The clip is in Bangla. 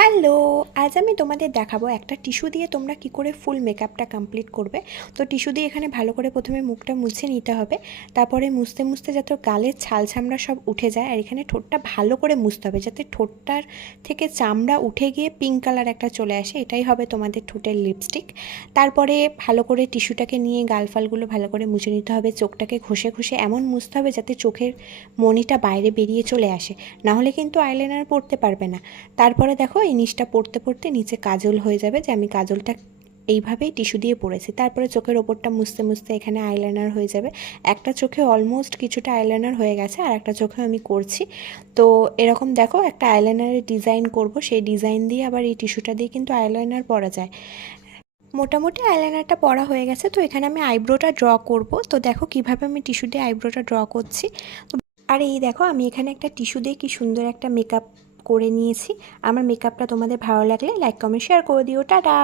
হ্যালো, আজ আমি তোমাদের দেখাবো একটা টিস্যু দিয়ে তোমরা কি করে ফুল মেকআপটা কমপ্লিট করবে। তো টিস্যু দিয়ে এখানে ভালো করে প্রথমে মুখটা মুছে নিতে হবে। তারপরে মুছতে মুছতে যাতে গালের ছাল চামড়া সব উঠে যায়, আর এখানে ঠোঁটটা ভালো করে মুছতে হবে যাতে ঠোঁটটার থেকে চামড়া উঠে গিয়ে পিঙ্ক কালার একটা চলে আসে। এটাই হবে তোমাদের ঠোঁটের লিপস্টিক। তারপরে ভালো করে টিস্যুটাকে নিয়ে গালফালগুলো ভালো করে মুছে নিতে হবে। চোখটাকে ঘষে ঘষে এমন মুছতে হবে যাতে চোখের মণিটা বাইরে বেরিয়ে চলে আসে, নাহলে কিন্তু আইলাইনার পরতে পারবে না। তারপরে দেখো এই নিচটা পড়তে পড়তে নিচে কাজল হয়ে যাবে, যে আমি কাজলটা এইভাবেই টিস্যু দিয়ে পরেছি। তারপরে চোখের ওপরটা মুছতে মুছতে এখানে আইলাইনার হয়ে যাবে। একটা চোখে অলমোস্ট কিছুটা আইলাইনার হয়ে গেছে, আর একটা চোখে আমি করছি। তো এরকম দেখো একটা আইলাইনারের ডিজাইন করব, সেই ডিজাইন দিয়ে আবার এই টিস্যুটা দিয়ে কিন্তু আইলাইনার পরা যায়। মোটামুটি আইলাইনারটা পরা হয়ে গেছে। তো এখানে আমি আইব্রোটা ড্র করব। তো দেখো কিভাবে আমি টিস্যু দিয়ে আইব্রোটা ড্র করছি। আর এই দেখো আমি এখানে একটা টিস্যু দিয়ে কি সুন্দর একটা মেকআপ করে নিয়েছি। আমার মেকআপটা তোমাদের ভালো লাগলে লাইক কমেন্ট শেয়ার করে দিও। টাটা।